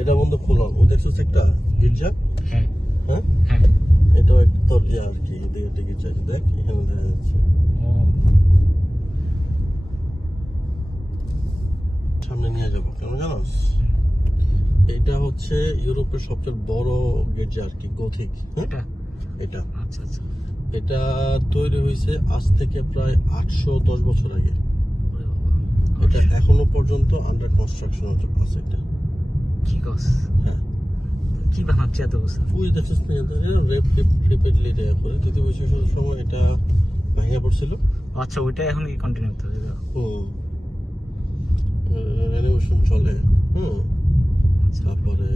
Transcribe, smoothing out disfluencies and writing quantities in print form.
এটা বন্ধু খোলা, ওই দেখছো একটা গির্জা। হ্যাঁ হ্যাঁ, হ্যাঁ। এটা তোর আর কি এদিকে একটা গির্জা আছে, দেখ এখানে দেখা যাচ্ছে। ও সামনে নিয়ে যাবো কেন জানোস? এটা হচ্ছে ইউরোপের সবচেয়ে বড় গির্জা আর কি, গথিক। হ্যাঁ, এটা এটা আচ্ছা আচ্ছা। এটা তৈরি হয়েছে আজ থেকে প্রায় 810 বছর আগে। ওরে বাবা, এটা এখনো পর্যন্ত আন্ডার কনস্ট্রাকশন আছে এটা। কি কস? হ্যাঁ, কি বানাচ্ছে এত বছর? ওই দেখছিস না, রিপিটলি এটা করে দ্বিতীয় বিশ্বযুদ্ধের সময় এটা ভেঙে পড়ছিল। আচ্ছা, ওইটা এখন কি কন্টিনিউ করতে হবে? হুম, রেনোভেশন চলে। হুম, তারপরে